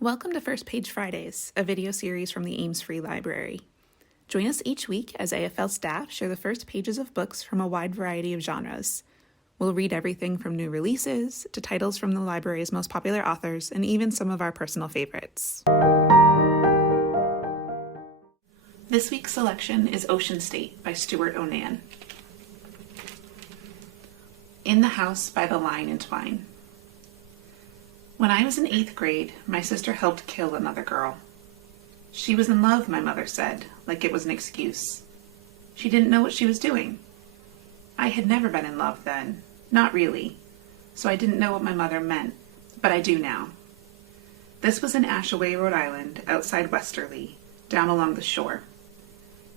Welcome to First Page Fridays, a video series from the Ames Free Library. Join us each week as AFL staff share the first pages of books from a wide variety of genres. We'll read everything from new releases to titles from the library's most popular authors and even some of our personal favorites. This week's selection is Ocean State by Stuart Onan. In the House by the Line and Twine. When I was in 8th grade, my sister helped kill another girl. She was in love, my mother said, like it was an excuse. She didn't know what she was doing. I had never been in love then, not really, so I didn't know what my mother meant, but I do now. This was in Ashaway, Rhode Island, outside Westerly, down along the shore.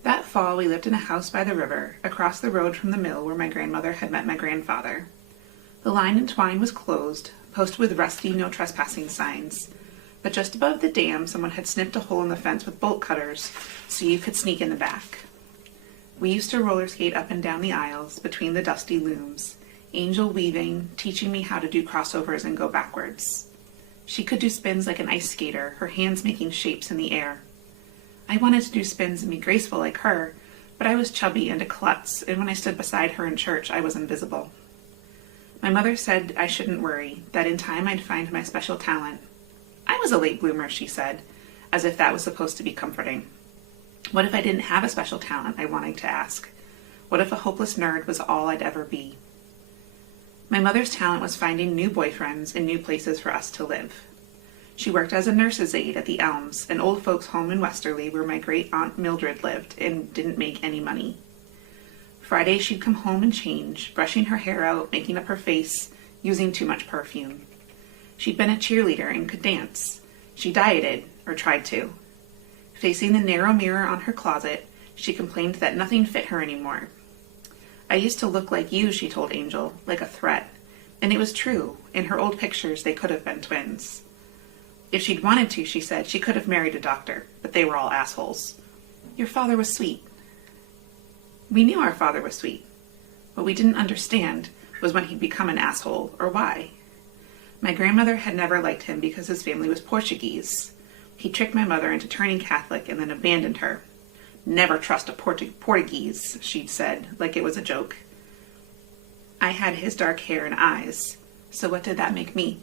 That fall, we lived in a house by the river, across the road from the mill where my grandmother had met my grandfather. The line and twine was closed, posted with rusty no trespassing signs, but just above the dam someone had snipped a hole in the fence with bolt cutters so you could sneak in the back. We used to roller skate up and down the aisles between the dusty looms, Angel weaving, teaching me how to do crossovers and go backwards. She could do spins like an ice skater, her hands making shapes in the air. I wanted to do spins and be graceful like her, but I was chubby and a klutz, and when I stood beside her in church I was invisible. My mother said I shouldn't worry, that in time I'd find my special talent. I was a late bloomer, she said, as if that was supposed to be comforting. What if I didn't have a special talent, I wanted to ask? What if a hopeless nerd was all I'd ever be? My mother's talent was finding new boyfriends and new places for us to live. She worked as a nurse's aide at the Elms, an old folks' home in Westerly where my great-aunt Mildred lived and didn't make any money. Friday she'd come home and change, brushing her hair out, making up her face, using too much perfume. She'd been a cheerleader and could dance. She dieted, or tried to. Facing the narrow mirror on her closet, she complained that nothing fit her anymore. I used to look like you, she told Angel, like a threat. And it was true. In her old pictures, they could have been twins. If she'd wanted to, she said, she could have married a doctor, but they were all assholes. Your father was sweet. We knew our father was sweet. What we didn't understand was when he'd become an asshole, or why. My grandmother had never liked him because his family was Portuguese. He tricked my mother into turning Catholic and then abandoned her. Never trust a Portuguese, she'd said, like it was a joke. I had his dark hair and eyes, so what did that make me?